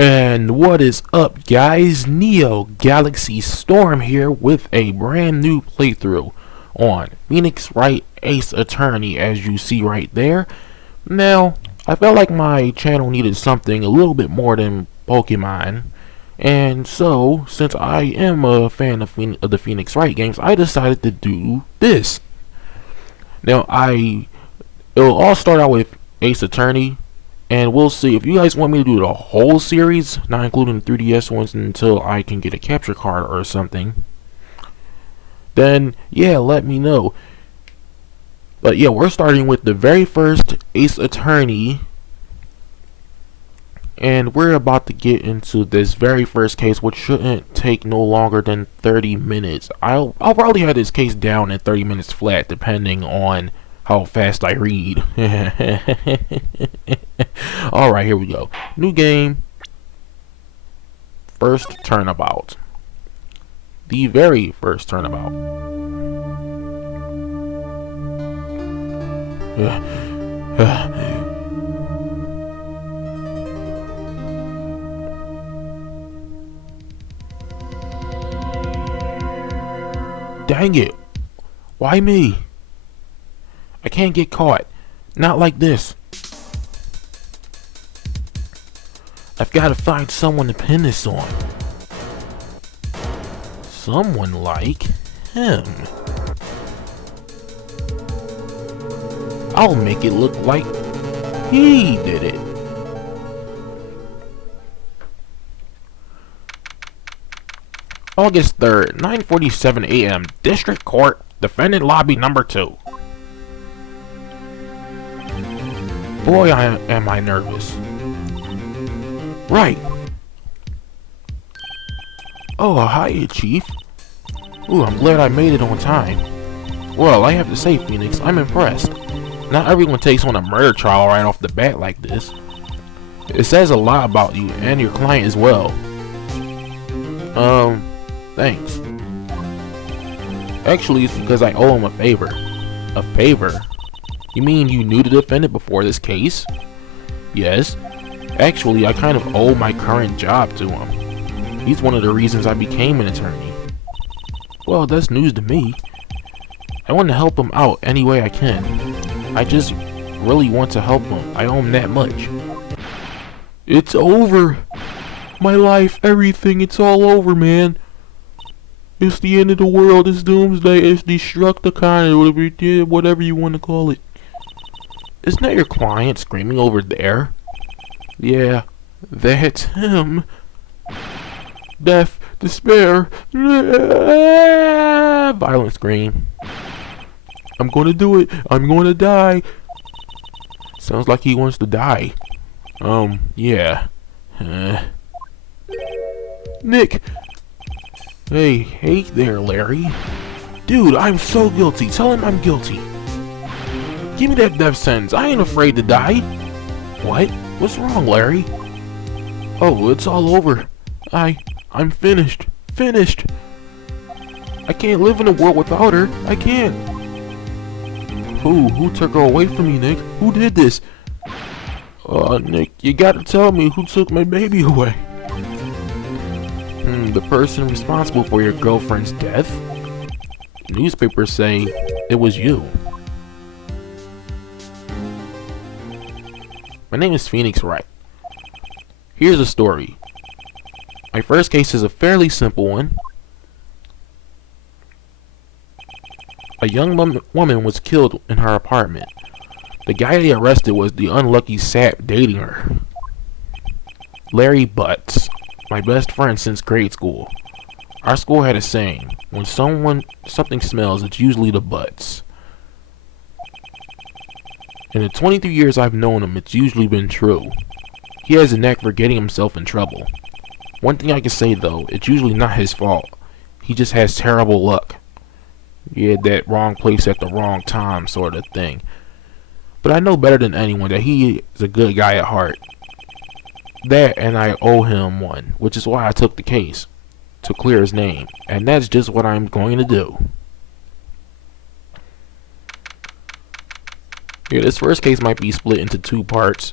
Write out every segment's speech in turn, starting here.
And what is up, guys? Neo Galaxy Storm here with a brand new playthrough on Phoenix Wright Ace Attorney, as you see right there. Now, I felt like my channel needed something a little bit more than Pokemon, and so, since I am a fan of the Phoenix Wright games, I decided to do this. Now, it'll all start out with Ace Attorney, and we'll see. If you guys want me to do the whole series, not including the 3DS ones, until I can get a capture card or something, then yeah, let me know. But yeah, we're starting with the very first Ace Attorney, and we're about to get into this very first case, which shouldn't take no longer than 30 minutes. I'll probably have this case down in 30 minutes flat, depending on how fast I read. Alright, here we go. New game. First Turnabout. The very first Turnabout. Dang it. Why me? I can't get caught. Not like this. I've got to find someone to pin this on. Someone like him. I'll make it look like he did it. August 3rd, 9:47 a.m. District Court, Defendant Lobby Number 2. Boy, am I nervous. Right. Oh, hi, Chief. Ooh, I'm glad I made it on time. Well, I have to say, Phoenix, I'm impressed. Not everyone takes on a murder trial right off the bat like this. It says a lot about you and your client as well. Thanks. Actually, it's because I owe him a favor. A favor? You mean you knew the defendant before this case? Yes. Actually, I kind of owe my current job to him. He's one of the reasons I became an attorney. Well, that's news to me. I want to help him out any way I can. I just really want to help him. I owe him that much. It's over. My life, everything, it's all over, man. It's the end of the world. It's doomsday. It's destructicon, whatever you want to call it. Isn't that your client screaming over there? Yeah, that's him. Death, despair, violent scream. I'm gonna do it. I'm gonna die. Sounds like he wants to die. Yeah. Nick. Hey there, Larry. Dude, I'm so guilty. Tell him I'm guilty. Give me that death sentence. I ain't afraid to die. What? What's wrong, Larry? Oh, it's all over. I'm finished. Finished. I can't live in a world without her. I can't. Who took her away from me, Nick? Who did this? Nick, you gotta tell me who took my baby away. The person responsible for your girlfriend's death? Newspapers say it was you. My name is Phoenix Wright. Here's a story. My first case is a fairly simple one. A young woman was killed in her apartment. The guy they arrested was the unlucky sap dating her. Larry Butts, my best friend since grade school. Our school had a saying, when something smells, it's usually the butts. In the 23 years I've known him, it's usually been true. He has a knack for getting himself in trouble. One thing I can say though, it's usually not his fault. He just has terrible luck. Yeah, that wrong place at the wrong time sort of thing. But I know better than anyone that he is a good guy at heart. That, and I owe him one, which is why I took the case, to clear his name, and that's just what I'm going to do. Yeah, this first case might be split into two parts.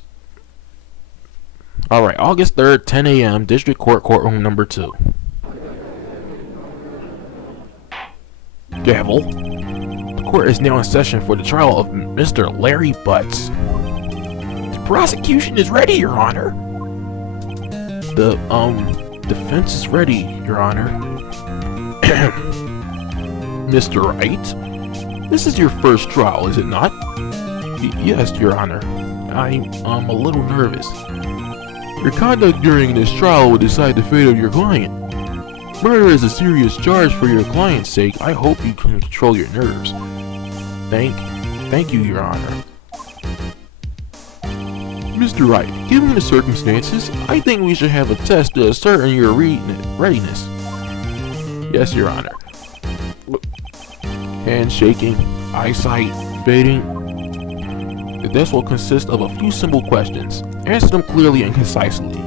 Alright, August 3rd, 10 a.m., District Court, Courtroom number 2. Gavel. The court is now in session for the trial of Mr. Larry Butts. The prosecution is ready, Your Honor. The, defense is ready, Your Honor. Mr. Wright? This is your first trial, is it not? Yes, Your Honor. I'm a little nervous. Your conduct during this trial will decide the fate of your client. Murder is a serious charge. For your client's sake, I hope you can control your nerves. Thank you, Your Honor. Mr. Wright, given the circumstances, I think we should have a test to ascertain your readiness. Yes, Your Honor. Hand shaking, eyesight fading. The test will consist of a few simple questions. Answer them clearly and concisely.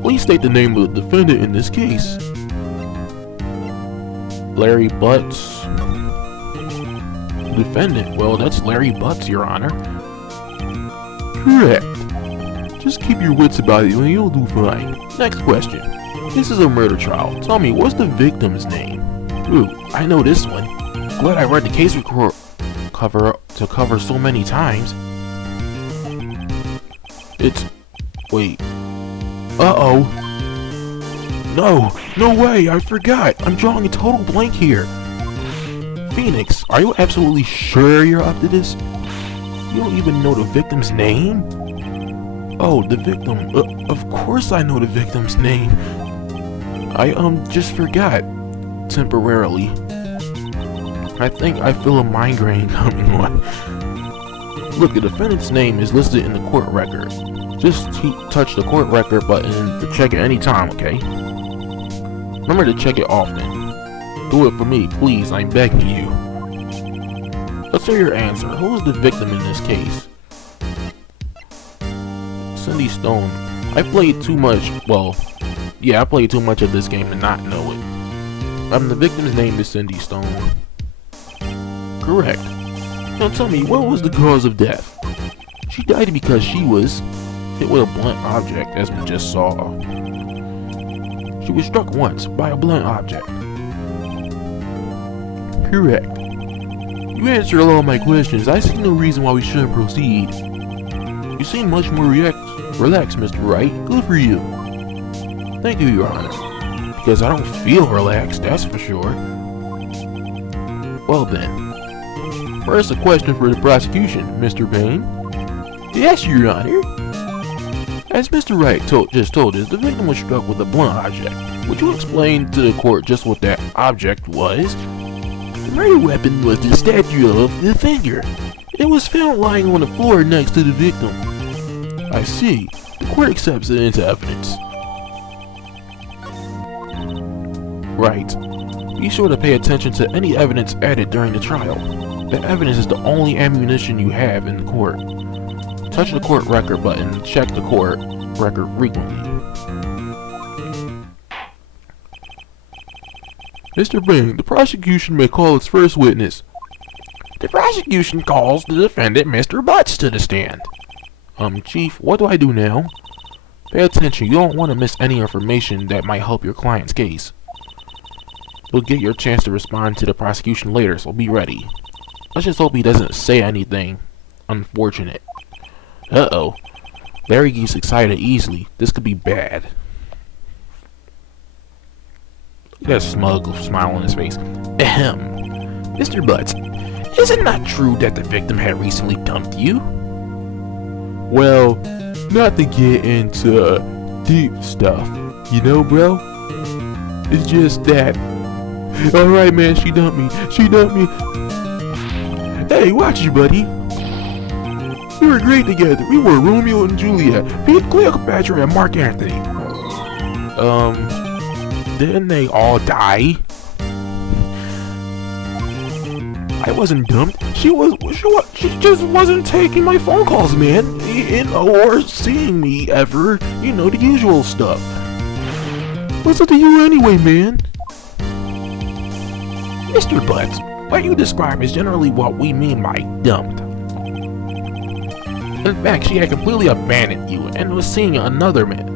Please state the name of the defendant in this case. Larry Butts. Defendant? Well, that's Larry Butts, Your Honor. Correct. Just keep your wits about you and you'll do fine. Next question. This is a murder trial. Tell me, what's the victim's name? Ooh, I know this one. Glad I read the case report cover so many times. Wait. Uh-oh. No way, I forgot. I'm drawing a total blank here. Phoenix, are you absolutely sure you're up to this? You don't even know the victim's name? Oh, the victim. Of course I know the victim's name. I just forgot. Temporarily. I think I feel a migraine coming on. Look, the defendant's name is listed in the court record. Just touch the court record button to check it anytime, okay? Remember to check it often. Do it for me, please, I'm begging you. Let's hear your answer. Who is the victim in this case? Cindy Stone. I played too much of this game to not know it. The victim's name is Cindy Stone. Correct. Now tell me, what was the cause of death? She died because she was hit with a blunt object, as we just saw. She was struck once by a blunt object. Correct. You answered all of my questions. I see no reason why we shouldn't proceed. You seem much more relaxed, Mr. Wright. Good for you. Thank you, Your Honor. Because I don't feel relaxed, that's for sure. Well then. First, a question for the prosecution, Mr. Payne. Yes, Your Honor. As Mr. Wright just told us, the victim was struck with a blunt object. Would you explain to the court just what that object was? The murder weapon was the statue of the finger. It was found lying on the floor next to the victim. I see. The court accepts it into evidence. Right. Be sure to pay attention to any evidence added during the trial. The evidence is the only ammunition you have in the court. Touch the court record button and check the court record frequently. Mr. Bing, the prosecution may call its first witness. The prosecution calls the defendant, Mr. Butts, to the stand. Chief, what do I do now? Pay attention, you don't want to miss any information that might help your client's case. You'll get your chance to respond to the prosecution later, so be ready. Let's just hope he doesn't say anything unfortunate. Uh-oh. Larry gets excited easily. This could be bad. Look at that smug smile on his face. Ahem. Mr. Butts, is it not true that the victim had recently dumped you? Well, not to get into deep stuff, you know, bro? It's just that. Alright, man, she dumped me. Hey, watch you, buddy. We were great together. We were Romeo and Juliet. Beat Cleopatra and Mark Anthony. Didn't they all die? I wasn't dumped. She just wasn't taking my phone calls, man. Or seeing me ever. You know, the usual stuff. What's up to you anyway, man? Mr. Butts, what you describe is generally what we mean by dumped. In fact, she had completely abandoned you and was seeing another man.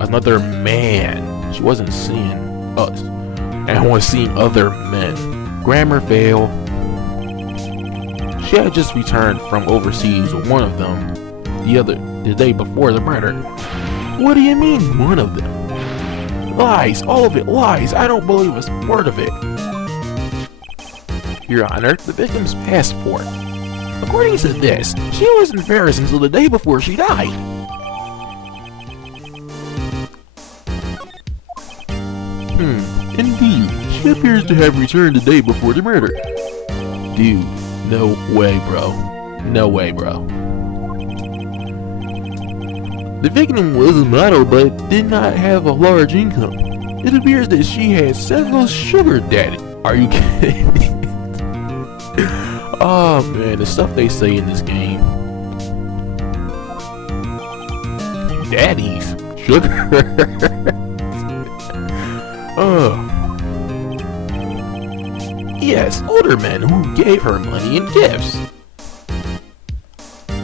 Another man. She wasn't seeing us. And was seeing other men. Grammar fail. She had just returned from overseas with one of them. The day before the murder. What do you mean, one of them? Lies. All of it lies. I don't believe a word of it. Your Honor, the victim's passport. According to this, she was in Paris until the day before she died. Indeed. She appears to have returned the day before the murder. Dude, no way, bro. No way, bro. The victim was a model but did not have a large income. It appears that she had several sugar daddies. Are you kidding me? Oh man, the stuff they say in this game. Daddies. Sugar. Oh. Yes, older men who gave her money and gifts.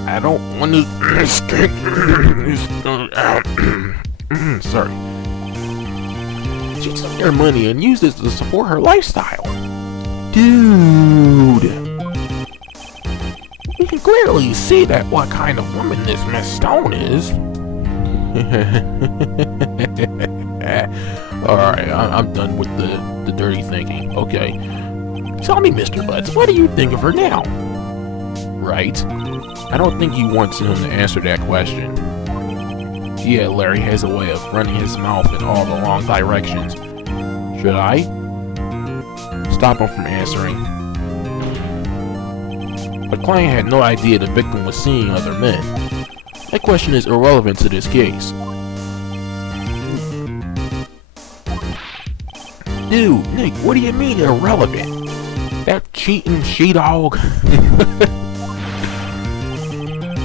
I don't want to sorry. She took their money and used it to support her lifestyle. Dude. You can clearly see that what kind of woman this Miss Stone is. Alright, I'm done with the dirty thinking. Okay. Tell me, Mr. Butts, what do you think of her now? Right? I don't think you want him to answer that question. Yeah, Larry has a way of running his mouth in all the wrong directions. Should I? Stop him from answering. The client had no idea the victim was seeing other men. That question is irrelevant to this case. Dude, Nick, what do you mean irrelevant? That cheating she-dog.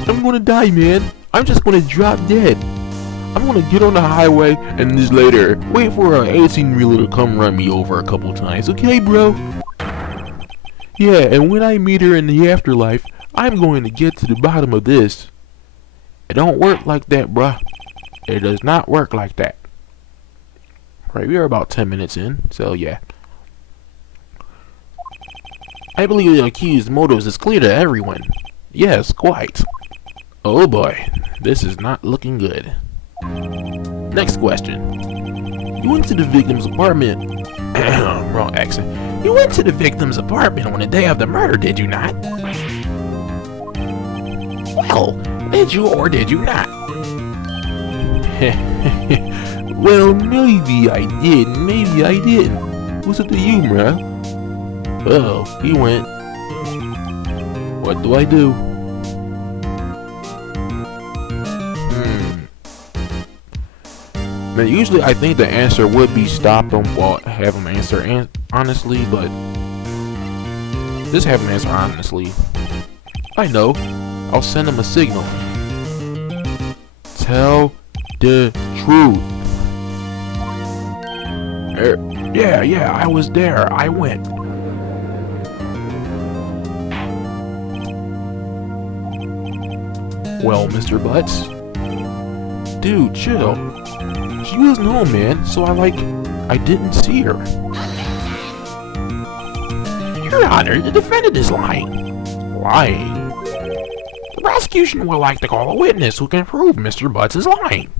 I'm gonna die, man. I'm just gonna drop dead. I'm gonna get on the highway and just later wait for an 18-wheeler to come run me over a couple times, okay, bro? Yeah, and when I meet her in the afterlife, I'm going to get to the bottom of this. It don't work like that, bruh. It does not work like that. Right, we are about 10 minutes in, so yeah. I believe the accused's motives is clear to everyone. Yes, quite. Oh boy, this is not looking good. Next question. You went to the victim's apartment. Wrong accent. You went to the victim's apartment on the day of the murder, did you not? Well, did you or did you not? Well, maybe I did, maybe I didn't. What's up to you, bruh? Oh, he went. What do I do? Now, usually I think the answer would be stop him or have him answer honestly, but just have him answer honestly. I know. I'll send him a signal. Tell the truth. Yeah, I was there. I went. Well, Mr. Butts? Dude, chill. She wasn't home, man, so I didn't see her. Your Honor, the defendant is lying. Lying? The prosecution would like to call a witness who can prove Mr. Butts is lying.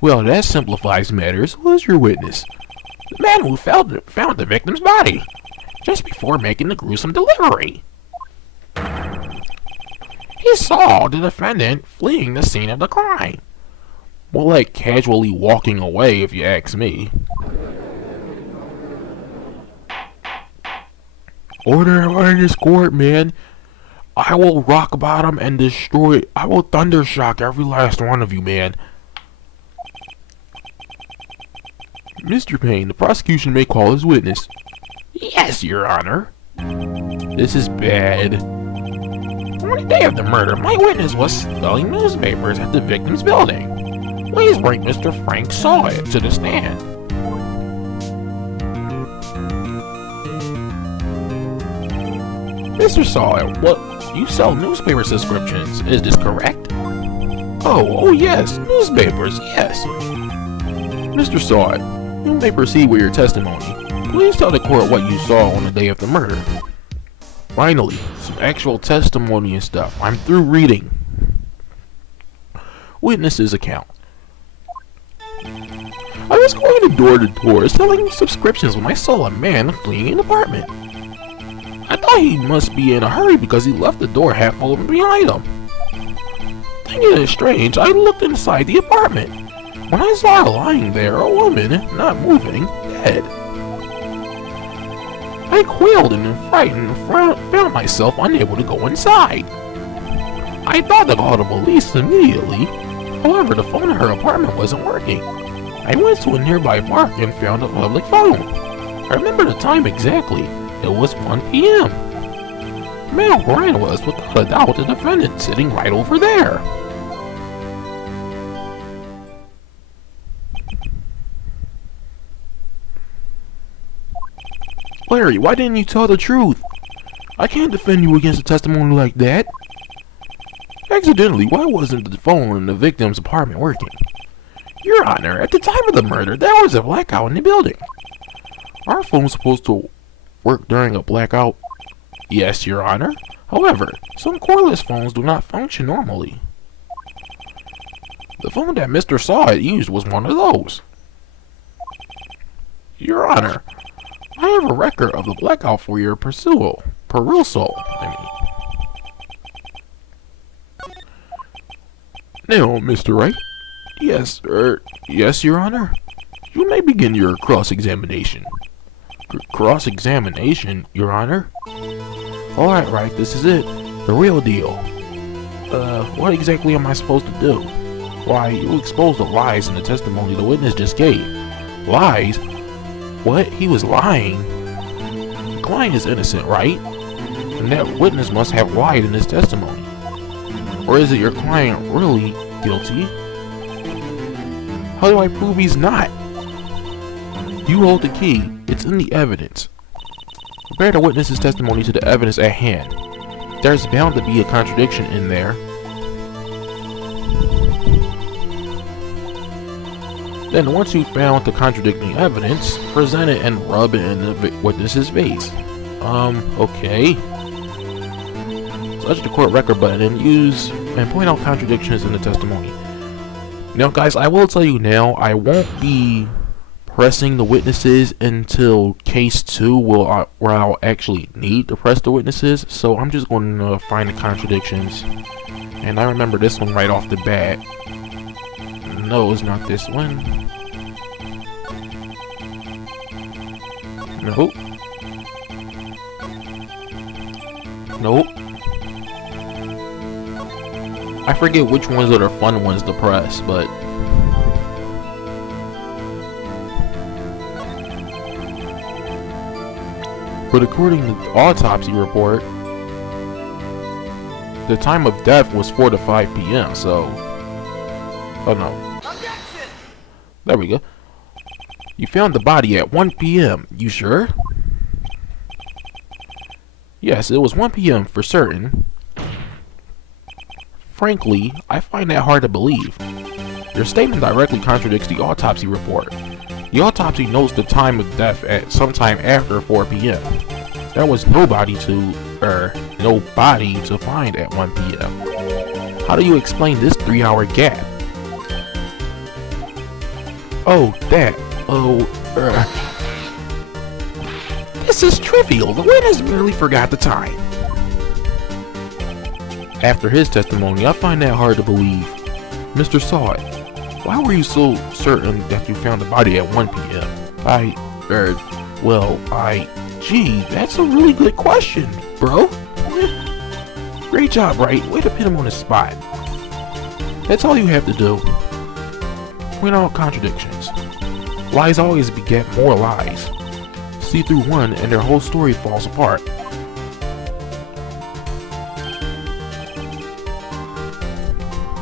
Well, that simplifies matters. Who is your witness? The man who found the victim's body, just before making the gruesome delivery. He saw the defendant fleeing the scene of the crime. More like casually walking away, if you ask me. Order in this court, man. I will rock bottom and destroy. I will thunder shock every last one of you, man. Mr. Payne, the prosecution may call his witness. Yes, Your Honor. This is bad. On the day of the murder, my witness was selling newspapers at the victim's building. Please bring Mr. Frank Saw It to the stand. Mr. Saw It, You sell newspaper subscriptions, is this correct? Oh yes, newspapers, yes. Mr. Sawyer, you may proceed with your testimony. Please tell the court what you saw on the day of the murder. Finally, some actual testimony and stuff. I'm through reading. Witness's account. I was going door to door selling subscriptions when I saw a man fleeing an apartment. I thought he must be in a hurry because he left the door half open behind him. Thinking it strange, I looked inside the apartment. When I saw lying there a woman, not moving, dead. I quailed and frightened and found myself unable to go inside. I thought to call the police immediately. However, the phone in her apartment wasn't working. I went to a nearby park and found a public phone. I remember the time exactly. It was 1 p.m. The man Wright was, without a doubt, the defendant sitting right over there. Larry, why didn't you tell the truth? I can't defend you against a testimony like that. Accidentally, why wasn't the phone in the victim's apartment working? Your Honor, at the time of the murder, there was a blackout in the building. Are phones supposed to work during a blackout? Yes, Your Honor. However, some cordless phones do not function normally. The phone that Mr. Sawyer used was one of those. Your Honor, I have a record of the blackout for your perusal. Now, Mr. Wright. Yes, Your Honor. You may begin your cross-examination. Cross-examination, Your Honor? Alright, Wright, this is it. The real deal. What exactly am I supposed to do? Why, you exposed the lies in the testimony the witness just gave. Lies? What? He was lying? The client is innocent, right? And that witness must have lied in his testimony. Or is it your client really guilty? How do I prove he's not? You hold the key. It's in the evidence. Compare the witness's testimony to the evidence at hand. There's bound to be a contradiction in there. Then once you've found the contradicting evidence, present it and rub it in the witness's face. Okay. Touch the court record button and point out contradictions in the testimony. Now guys, I will tell you now, I won't be pressing the witnesses until case 2 where I'll actually need to press the witnesses, so I'm just going to find the contradictions. And I remember this one right off the bat. No, it's not this one. Nope. Nope. I forget which ones are the fun ones to press, but according to the autopsy report, the time of death was 4 to 5 p.m. So, oh no, there we go. You found the body at 1 p.m. You sure? Yes, it was 1 p.m. for certain. Frankly, I find that hard to believe. Your statement directly contradicts the autopsy report. The autopsy notes the time of death at sometime after 4 p.m. There was no body to find at 1 p.m. How do you explain this 3-hour gap? This is trivial. The witness merely forgot the time. After his testimony, I find that hard to believe. Mr. Sawyer, why were you so certain that you found the body at 1 p.m.? Gee, that's a really good question, bro. Great job, Wright. Way to pin him on the spot. That's all you have to do. Point out contradictions. Lies always beget more lies. See through one and their whole story falls apart.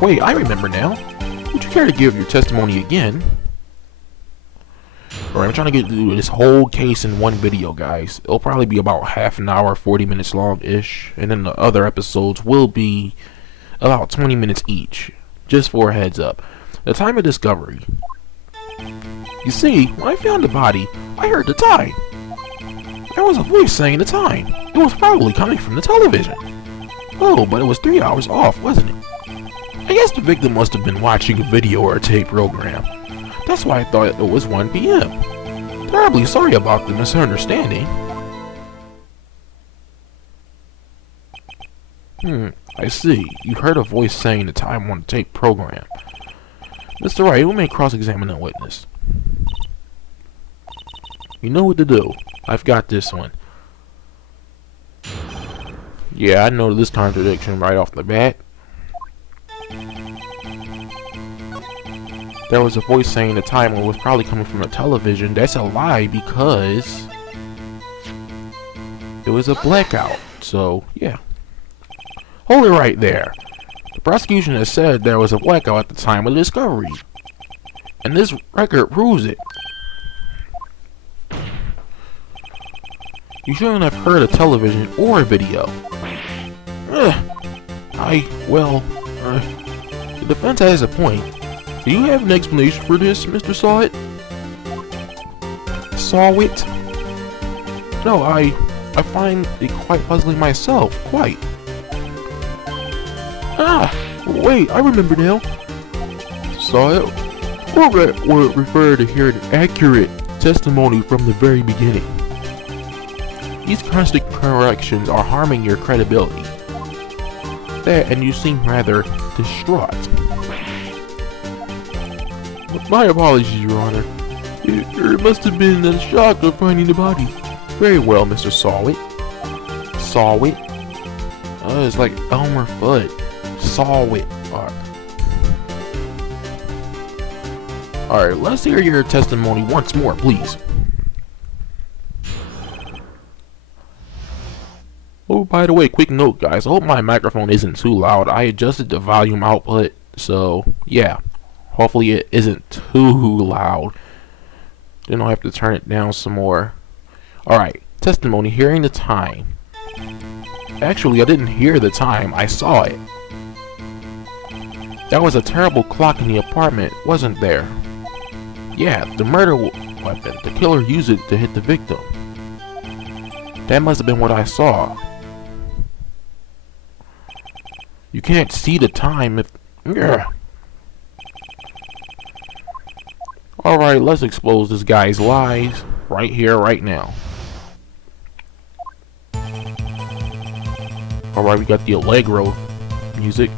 Wait, I remember now. Would you care to give your testimony again? Alright, I'm trying to get through this whole case in one video, guys. It'll probably be about half an hour, 40 minutes long-ish. And then the other episodes will be about 20 minutes each. Just for a heads up. The time of discovery. You see, when I found the body, I heard the time. There was a voice saying the time. It was probably coming from the television. Oh, but it was 3 hours off, wasn't it? I guess the victim must have been watching a video or a tape program. That's why I thought it was 1 p.m. Terribly sorry about the misunderstanding. I see. You heard a voice saying the time on the tape program. Mr. Wright, we may cross-examine the witness. You know what to do. I've got this one. Yeah, I know this contradiction right off the bat. There was a voice saying the timer was probably coming from a television. That's a lie because it was a blackout. So, yeah. Hold it right there. The prosecution has said there was a blackout at the time of the discovery. And this record proves it. You shouldn't have heard a television or a video. The defense has a point. Do you have an explanation for this, Mr. Sawit? Sawit? No, I find it quite puzzling myself, quite. Wait, I remember now. Sawit, Wright would refer to hearing accurate testimony from the very beginning. These constant corrections are harming your credibility. That, and you seem rather distraught. My apologies, Your Honor. It must have been the shock of finding the body. Very well, Mr. Sawit. Sawit? It's like Elmer Fudd. Sawit. Alright, let's hear your testimony once more, please. Oh, by the way, quick note, guys. I hope my microphone isn't too loud. I adjusted the volume output, so yeah. Hopefully it isn't too loud. Then I'll have to turn it down some more. Alright, testimony, hearing the time. Actually, I didn't hear the time, I saw it. That was a terrible clock in the apartment, wasn't there? Yeah, the murder weapon. The killer used it to hit the victim. That must have been what I saw. You can't see the time if... Alright, let's expose this guy's lies right here, right now. Alright, we got the Allegro music.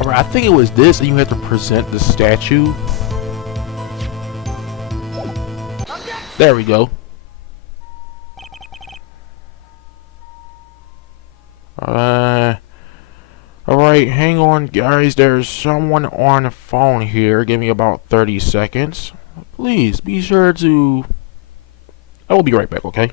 Alright, I think it was this, and you have to present the statue. There we go. Alright, hang on guys, there's someone on the phone here. Give me about 30 seconds. Please, be sure to... I will be right back, okay?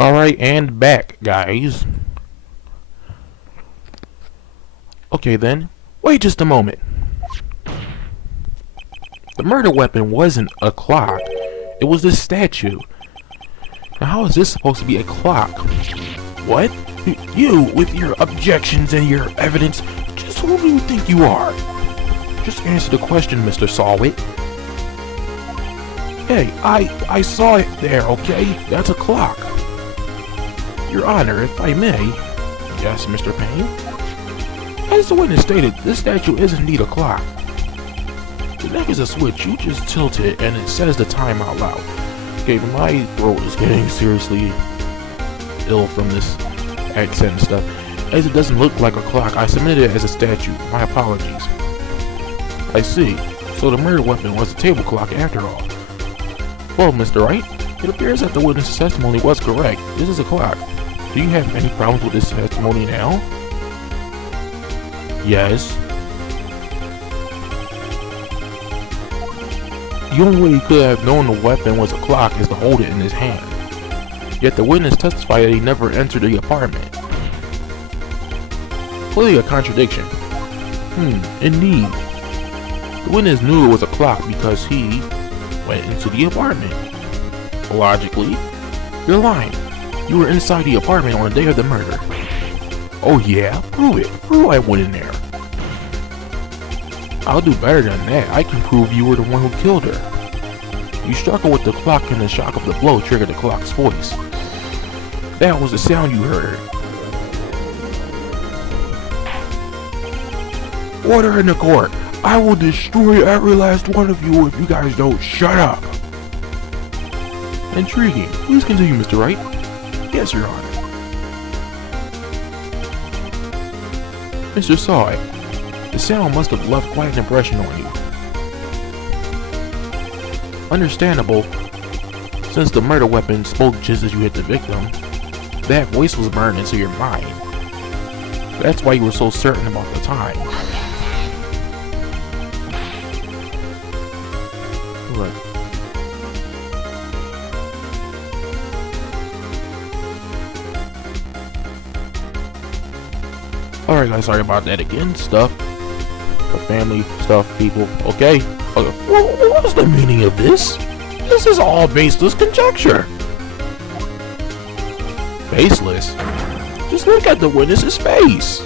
Alright, and back, guys. Okay then, wait just a moment. The murder weapon wasn't a clock, it was this statue. Now how is this supposed to be a clock? What? You, with your objections and your evidence, just who do you think you are? Just answer the question, Mr. Sawit. Hey, I saw it there, okay? That's a clock. Your Honor, if I may. Yes, Mr. Payne? As the witness stated, this statue is indeed a clock. The neck is a switch, you just tilt it and it says the time out loud. Okay, but my throat is getting seriously ill from this accent and stuff. As it doesn't look like a clock, I submitted it as a statue. My apologies. I see. So the murder weapon was a table clock after all. Well, Mr. Wright, it appears that the witness's testimony was correct. This is a clock. Do you have any problems with this testimony now? Yes. The only way he could have known the weapon was a clock is to hold it in his hand. Yet the witness testified that he never entered the apartment. Clearly a contradiction. Indeed. The witness knew it was a clock because he went into the apartment. Logically, you're lying. You were inside the apartment on the day of the murder. Oh yeah? Prove it. Prove I went in there. I'll do better than that. I can prove you were the one who killed her. You struck her with the clock and the shock of the blow triggered the clock's voice. That was the sound you heard. Order in the court. I will destroy every last one of you if you guys don't shut up. Intriguing. Please continue, Mr. Wright. Yes, Your Honor. Mr. Saw, the sound must have left quite an impression on you. Understandable, since the murder weapon spoke just as you hit the victim. That voice was burned into your mind. That's why you were so certain about the time. Right. Alright guys, sorry about that again. Stuff. The family, stuff, people. Okay. What's the meaning of this? This is all baseless conjecture. Baseless? Just look at the witness's face.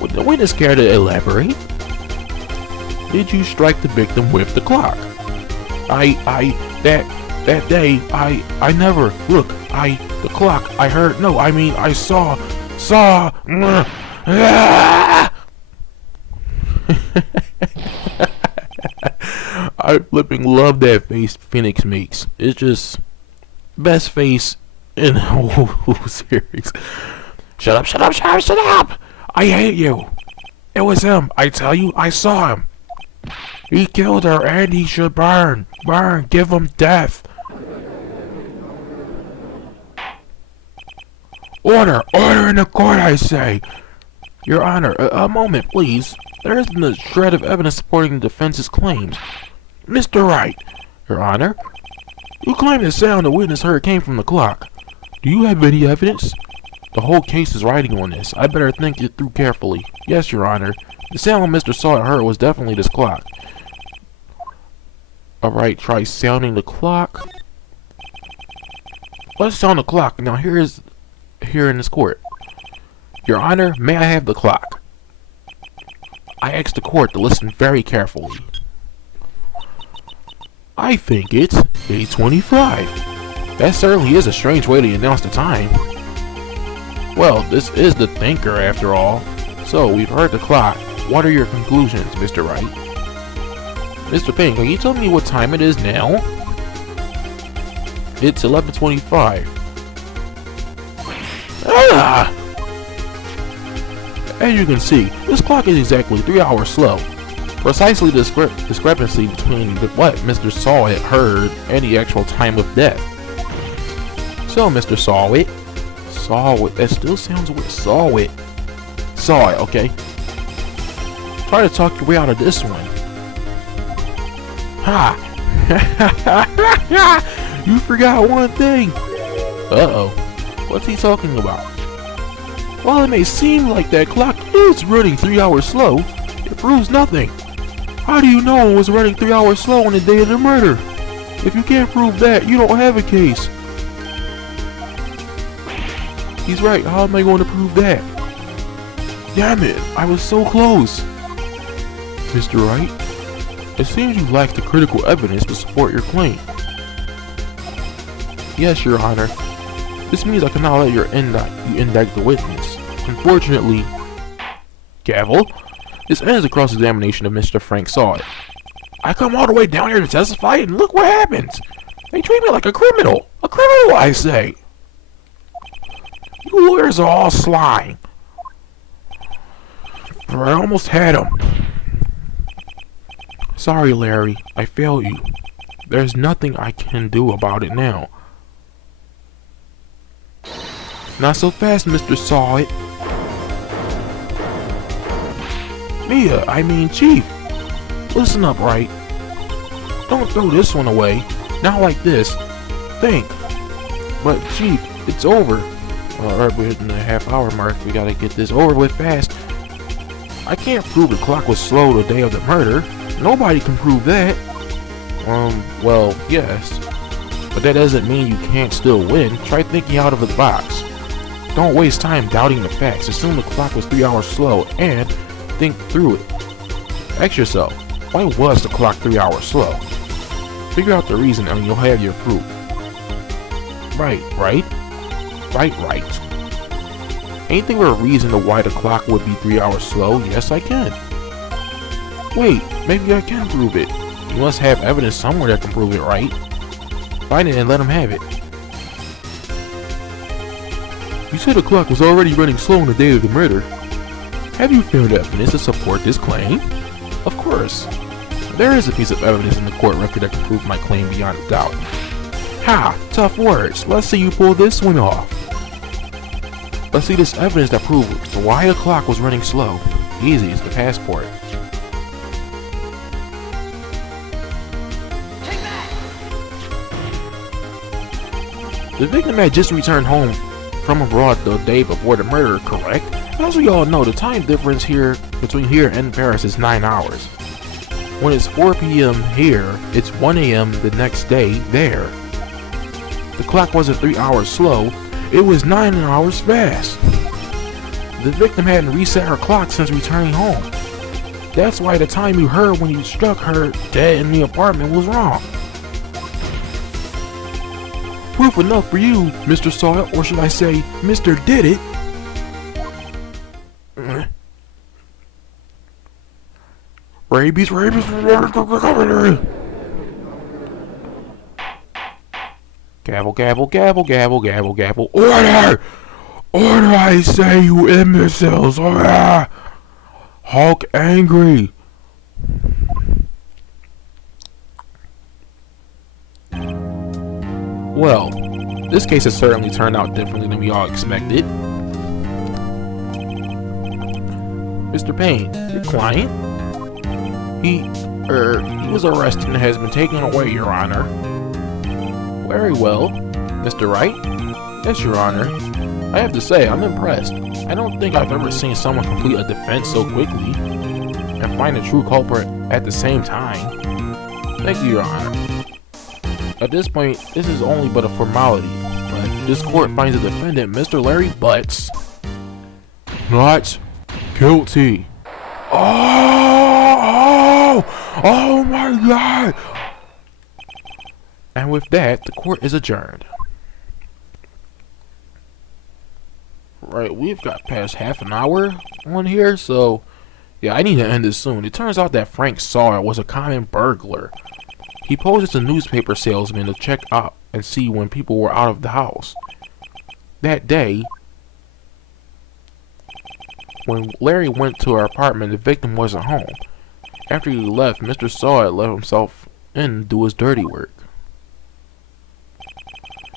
Would the witness care to elaborate? Did you strike the victim with the clock? That day, I never, look, the clock, I heard, no, I mean, I saw, I flipping love that face Phoenix makes. It's just best face in the whole series. Shut up! I hate you. It was him. I tell you, I saw him. He killed her and he should burn. Burn, give him death. Order in the court, I say. Your Honor, a moment, please. There isn't a shred of evidence supporting the defense's claims. Mr. Wright, Your Honor, you claim the sound the witness heard came from the clock. Do you have any evidence? The whole case is riding on this. I better think it through carefully. Yes, Your Honor. The sound Mr. Sawyer heard was definitely this clock. Alright, try sounding the clock. Let's sound the clock. Now here in this court. Your Honor, may I have the clock? I asked the court to listen very carefully. I think it's 8:25. That certainly is a strange way to announce the time. Well, this is the thinker after all. So, we've heard the clock. What are your conclusions, Mr. Wright? Mr. Payne, can you tell me what time it is now? It's 11:25. Ah! As you can see, this clock is exactly 3 hours slow. Precisely the discrepancy between what Mr. Saw had heard and the actual time of death. So, Mr. Sawit, that still sounds weird. Sawit, okay. Try to talk your way out of this one. Ha! You forgot one thing. Uh-oh. What's he talking about? While it may seem like that clock is running 3 hours slow, it proves nothing. How do you know it was running 3 hours slow on the day of the murder? If you can't prove that, you don't have a case. He's right. How am I going to prove that? Damn it, I was so close. Mr. Wright, It seems you lack the critical evidence to support your claim. Yes, Your Honor. This means I cannot let you indict the witness. Unfortunately, gavel, this ends the cross-examination of Mr. Frank Sawyer. I come all the way down here to testify, and look what happens. They treat me like a criminal. A criminal, I say. You lawyers are all slime. I almost had him. Sorry, Larry. I failed you. There's nothing I can do about it now. Not so fast, Mr. Sawyer. Chief. Listen up, Wright. Don't throw this one away. Not like this. Think. But, Chief, it's over. Alright, we're hitting the half-hour mark. We gotta get this over with fast. I can't prove the clock was slow the day of the murder. Nobody can prove that. Well, yes. But that doesn't mean you can't still win. Try thinking out of the box. Don't waste time doubting the facts. Assume the clock was 3 hours slow and think through it. Ask yourself, why was the clock 3 hours slow? Figure out the reason and you'll have your proof. Right. Ain't there a reason to why the clock would be 3 hours slow? Yes, I can. Wait, maybe I can prove it. You must have evidence somewhere that can prove it, right? Find it and let him have it. You said the clock was already running slow on the day of the murder. Have you found evidence to support this claim? Of course. There is a piece of evidence in the court record that can prove my claim beyond a doubt. Ha! Tough words. Let's see you pull this one off. Let's see this evidence that proves why the clock was running slow. Easy as the passport. The victim had just returned home from abroad the day before the murder, correct? As we all know, the time difference here between here and Paris is 9 hours. When it's 4 p.m. here, it's 1 a.m. the next day there. The clock wasn't 3 hours slow, it was 9 hours fast. The victim hadn't reset her clock since returning home. That's why the time you heard when you struck her dead in the apartment was wrong. Proof enough for you, Mr. Sawyer, or should I say, Mr. Did It. Rabies. Gavel. Order! Order, I say, you imbeciles! Order! Hulk angry. Well, this case has certainly turned out differently than we all expected. Mr. Payne, your client? He was arrested and has been taken away, Your Honor. Very well. Mr. Wright? Yes, Your Honor. I have to say, I'm impressed. I don't think I've ever seen someone complete a defense so quickly and find a true culprit at the same time. Thank you, Your Honor. At this point, this is only but a formality, but this court finds the defendant, Mr. Larry Butts, not guilty. Oh my God! And with that, the court is adjourned. Right, we've got past half an hour on here, so yeah, I need to end this soon. It turns out that Frank Sawyer was a common burglar. He posed as a newspaper salesman to check out and see when people were out of the house. That day, when Larry went to her apartment, the victim wasn't home. After he left, Mr. Sawyer let himself in to do his dirty work.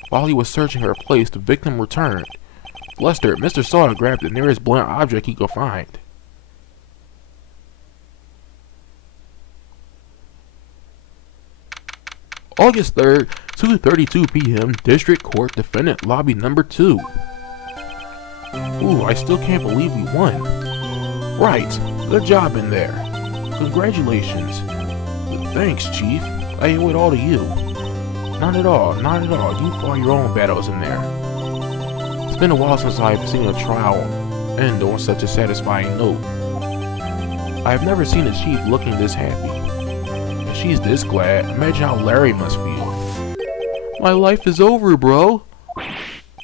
While he was searching her place, the victim returned. Flustered, Mr. Sawyer grabbed the nearest blunt object he could find. August 3rd, 2:32 p.m. District Court Defendant Lobby Number 2. Ooh, I still can't believe we won. Right, good job in there. Congratulations. Thanks, Chief. I owe it all to you. Not at all. You fought your own battles in there. It's been a while since I've seen a trial end on such a satisfying note. I have never seen a chief looking this happy. she's this glad, imagine how Larry must feel. My life is over, bro.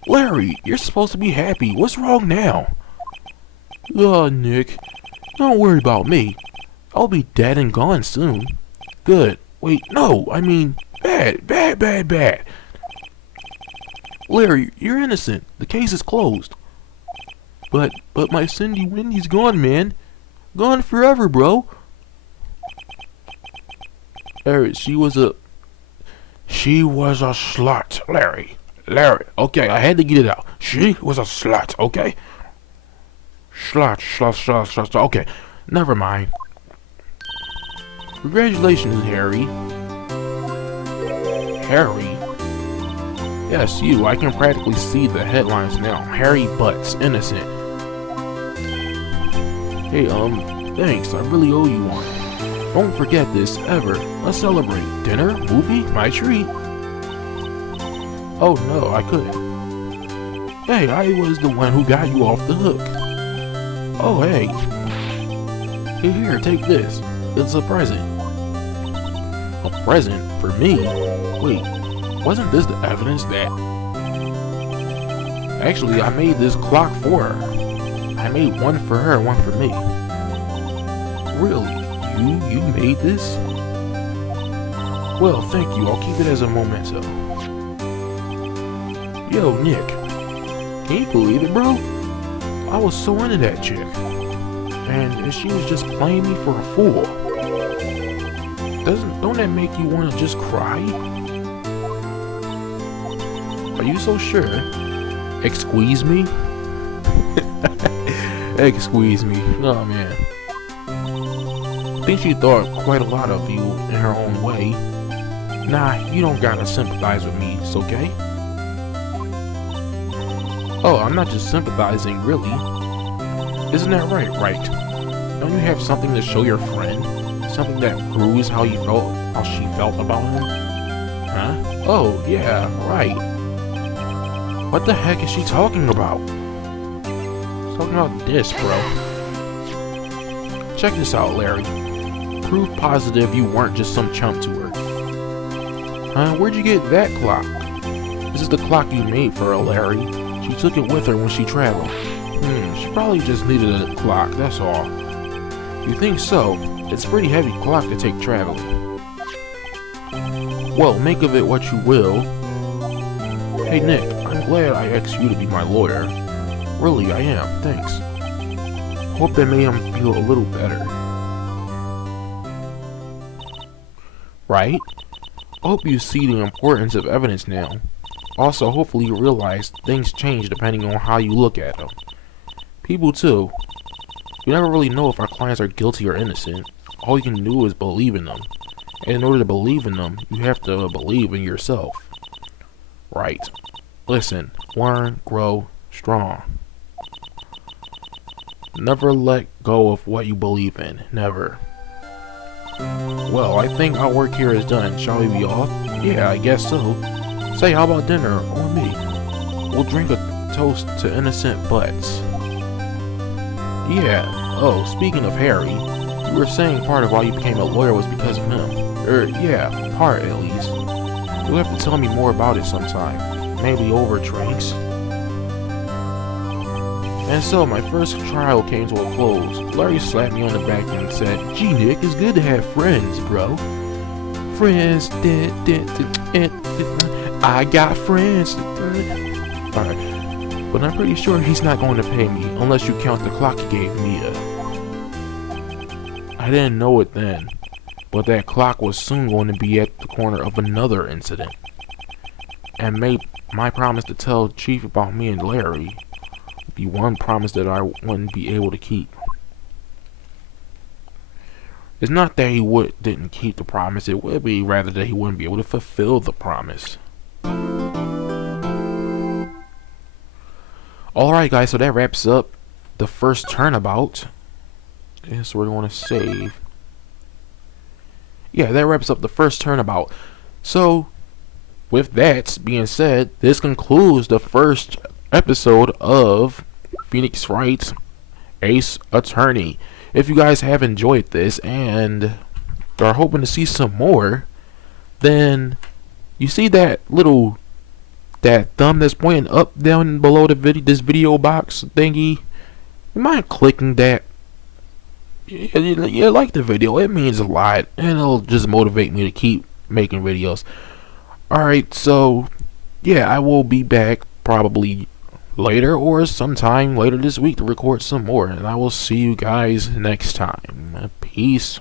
Larry, you're supposed to be happy. What's wrong now? Nick, don't worry about me. I'll be dead and gone soon. Good. Wait, no, I mean, bad. Larry, you're innocent. The case is closed. But my Cindy Wendy's gone, man. Gone forever, bro. Larry, she was a slut, Larry. Okay, I had to get it out. She was a slut, okay? Slut. Okay, never mind. Congratulations, Harry. Harry? Yes, you. I can practically see the headlines now. Harry Butts, innocent. Hey, thanks. I really owe you one. Don't forget this, ever. Let's celebrate. Dinner? Movie? My treat. Oh, no, I couldn't. Hey, I was the one who got you off the hook. Oh, hey. Hey, here, take this. It's a present. A present? For me? Wait, wasn't this the evidence that... Actually, I made this clock for her. I made one for her, one for me. Really? You made this? Well, thank you. I'll keep it as a memento. Yo, Nick. Can you believe it, bro? I was so into that chick. And she was just playing me for a fool. Don't that make you want to just cry? Are you so sure? Excuse me? Excuse me. Oh, man. I think she thought quite a lot of you in her own way. Nah, you don't gotta sympathize with me, it's okay? Oh, I'm not just sympathizing, really. Isn't that right, Wright? Don't you have something to show your friend? Something that proves how she felt about him? Huh? Oh, yeah, right. What the heck is she talking about? She's talking about this, bro. Check this out, Larry. Proof positive you weren't just some chump to her. Where'd you get that clock? This is the clock you made for her, Larry. She took it with her when she traveled. She probably just needed a clock, that's all. You think so? It's a pretty heavy clock to take traveling. Well, make of it what you will. Hey Nick, I'm glad I asked you to be my lawyer. Really, I am, thanks. Hope that made him feel a little better. Right? I hope you see the importance of evidence now. Also, hopefully you realize things change depending on how you look at them. People too. We never really know if our clients are guilty or innocent. All you can do is believe in them. And in order to believe in them, you have to believe in yourself. Right. Listen, learn, grow, strong. Never let go of what you believe in. Never. Well, I think our work here is done. Shall we be off? Yeah, I guess so. Say, how about dinner? Or me? We'll drink a toast to innocent butts. Yeah. Oh, speaking of Harry, you were saying part of why you became a lawyer was because of him. Yeah, part at least. You'll have to tell me more about it sometime. Maybe over drinks. And so, my first trial came to a close. Larry slapped me on the back and said, "Gee, Nick, it's good to have friends, bro. Friends, I got friends." Alright, but I'm pretty sure he's not going to pay me unless you count the clock he gave Mia. I didn't know it then, but that clock was soon going to be at the corner of another incident. And my promise to tell Chief about me and Larry would be one promise that I wouldn't be able to keep. It's not that he didn't keep the promise, it would be rather that he wouldn't be able to fulfill the promise. Alright guys, so that wraps up the first Turnabout. Yes, we're going to save. Yeah, that wraps up the first Turnabout. So, with that being said, this concludes the first episode of Phoenix Wright's Ace Attorney. If you guys have enjoyed this and are hoping to see some more, then you see that thumb that's pointing up down below this video box thingy. You mind clicking that? Yeah, like the video. It means a lot, and it'll just motivate me to keep making videos. Alright, so yeah, I will be back probably later or sometime later this week to record some more, and I will see you guys next time. Peace.